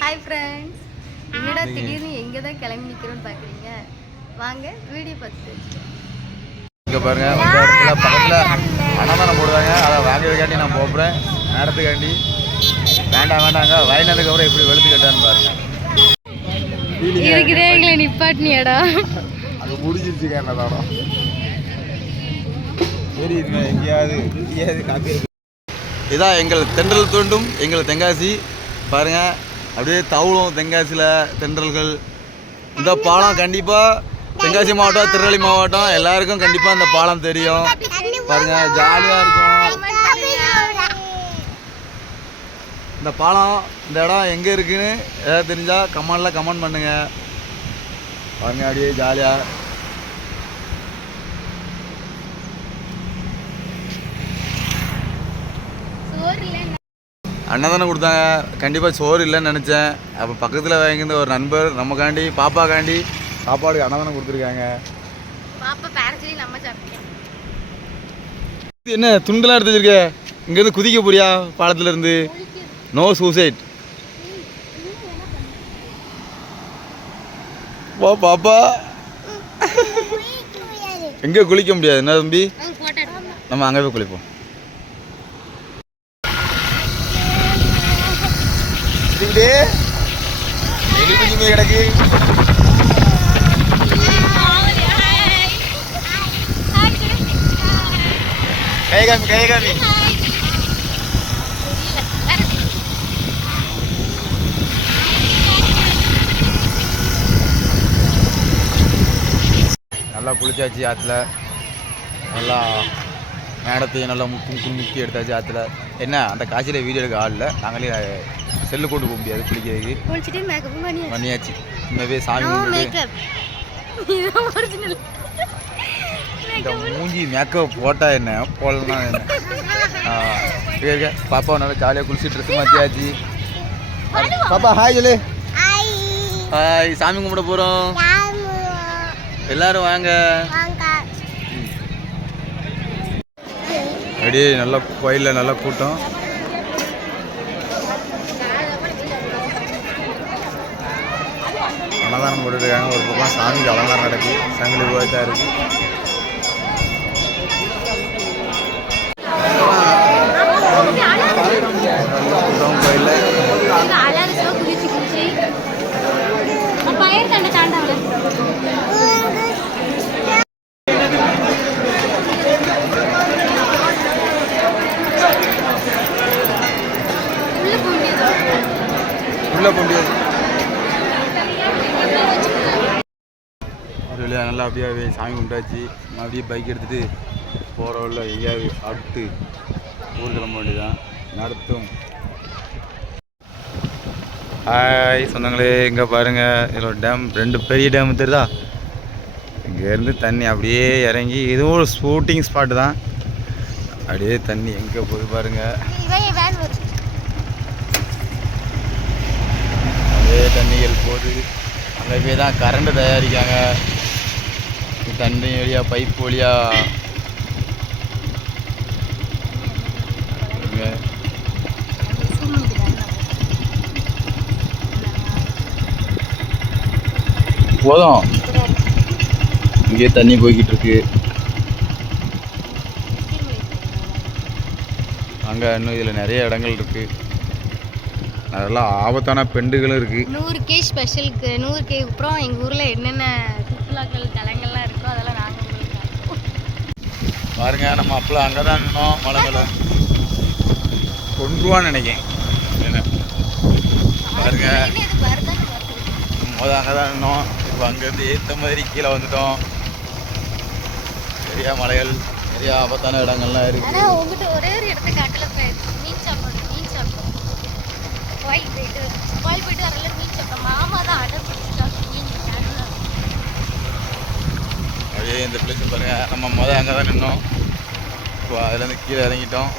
Hi friends என்னடா திடீர்னு எங்கே தான் கிளம்பி நிற்கிறோன்னு பார்க்குறீங்க வாங்க வீடியோ பார்த்து. இங்கே பாருங்க இந்த இடத்துல பக்கத்தில் அன்னதானம் போடுவாங்க. அதை வாங்குறதுக்காண்டி நான் போகிறேன் நேரத்துக்காண்டி. வேண்டாம் வேண்டாங்க. வயநாடுக்கு அப்புறம் எப்படி வெளுத்து கட்டான்னு பாருங்க. இதுக்குதே எங்களை நிப்பாட்டினியாடா. அது முடிஞ்சிருச்சுங்க என்னதானோ சரி எங்கேயாவது எங்கேயாவது காப்பி இதான் எங்கள் தென்றல் தூண்டும் எங்கள் தென்காசி. பாருங்க அப்படியே தவுளும் தென்காசியில் தென்றல்கள். இந்த பாலம் கண்டிப்பாக தென்காசி மாவட்டம் திருநெல்வேலி மாவட்டம் எல்லாருக்கும் கண்டிப்பாக இந்த பாலம் தெரியும். பாருங்கள் ஜாலியாக இருக்கும். இந்த பாலம் இந்த இடம் எங்கே இருக்குன்னு ஏதாவது தெரிஞ்சால் கமெண்டில் கமெண்ட் பண்ணுங்கள் பாருங்க அப்படியே ஜாலியாக அன்னதானம் கொடுத்தாங்க. கண்டிப்பாக சோறு இல்லைன்னு நினச்சேன். அப்போ பக்கத்தில் வாங்கியிருந்த ஒரு நண்பர் நமக்காண்டி பாப்பாக்காண்டி சாப்பாடு அன்னதானம் கொடுத்துருக்காங்க. இது என்ன துண்டெல்லாம் எடுத்து வச்சிருக்க? இங்கேருந்து குதிக்க போறியா பாலத்துல இருந்து? நோ சூசைட் வா பாப்பா. எங்கே குளிக்க முடியாது? என்ன தம்பி? நம்ம அங்கே போய் குளிப்போம். இதுக்கிட்டே எலி குஞ்சுமே கிடக்கு. கை காமி கை காமி நல்லா குளிச்சாச்சு ஆற்றுல நல்லா மேடத்தையும் நல்லா முக்கி முக்கி முக்கி எடுத்தாச்சு ஆற்றுல என்ன அந்த காட்சியில் வீடியோ எடுக்க ஆள் இல்லை. நாங்களே செல்லு கொண்டு போக முடியாது குளிக்கிறதுக்கு. குளிச்சுட்டு மேக்கப் பண்ணி பண்ணியாச்சு. இனிமே சாமி கும்பிட்டு மேக்கப் இதுதான் ஒரிஜினல் இந்த மூஞ்சி மேக்கப் போட்டா என்ன? போடலாம் என்ன? இருக்க. பாப்பா நல்லா ஜாலியாக குளிச்சு ட்ரெஸ் மாற்றியாச்சு பாப்பா ஹாய் சொல்லு. ஹாய் சாமி கும்பிட போகிறோம் எல்லாரும் வாங்க. அப்படியே நல்லா கோயிலில் நல்லா கூட்டம். அன்னதானம் போட்டுருக்காங்க. ஒரு பக்கம் சாமிக்கு அலங்காரம் நடக்கு சங்கிலி போயிட்டா இருக்கு. உள்ள கோயிலில் தாண்டவன உள்ள போக முடியாதா உள்ளே போக முடியாது ஒரு வெளியே நல்லா அப்படியே சாமி கும்பிட்டாச்சு. அப்படியே பைக் எடுத்துகிட்டு போகிற உள்ள எங்கேயாவது அடுத்து ஊர் கிளம்ப வேண்டியதான் நடத்தும். ஹாய் சொந்தங்களே இங்கே பாருங்கள் இதில் ஒரு டேம் ரெண்டு பெரிய டேம் தெரியுதா? இங்கேருந்து தண்ணி அப்படியே இறங்கி இதுவும் ஒரு ஷூட்டிங் ஸ்பாட்டு தான். அப்படியே தண்ணி எங்கே போகுது பாருங்கள் அதே தண்ணிகள் போகுது. அங்கே போய் தான் கரண்ட் தயாரிக்காங்க தண்ணி வழியா பைப் வழியாக போதும். இங்கே தண்ணி போய்கிட்டு இருக்கு அங்கே இன்னும் இதில் நிறைய இடங்கள் இருக்கு. அதெல்லாம் ஆபத்தான பெண்டுகளும் இருக்கு. நூறு கே ஸ்பெஷலுக்கு நூறு கே அப்புறம் எங்கள் ஊரில் என்னென்ன சுற்றுலாக்கள் தலங்கள்லாம் இருக்கோ அதெல்லாம் நாங்கள் உங்களுக்கு காட்டுவோம். பாருங்க நம்ம அப்பலாம் அங்கே தான் நின்னோம் மலை மேலே. கொண்டுருவான்னு நினைக்கேன் என்ன? பாருங்க. என்ன இது வருதான்னு வருது. முத அங்கே தான் நின்னோம். இப்போ அங்கேருந்து ஏற்ற மாதிரி கீழே வந்துட்டோம். நிறையா மலைகள் நிறையா ஆபத்தான இடங்கள்லாம் இருக்கு. உங்ககிட்ட ஒரே ஒரு இடத்த காட்டல ஃப்ரெண்ட்ஸ் மீன் சாப்பிடணும் மீன் சாப்பிடணும். கோயில் போயிட்டு கோயில் போயிட்டு வரல மீன் சாப்பிட்டோம் மாமா தான் அடை பிடிச்சிட்டாங்க மீன் சாப்பிடணும். அப்படியே இந்த பிளேஸ் பாருங்க. நம்ம மொதல் அங்கே தான் நின்னோம். இப்போ அதுலேருந்து கீழே இறங்கிட்டோம்.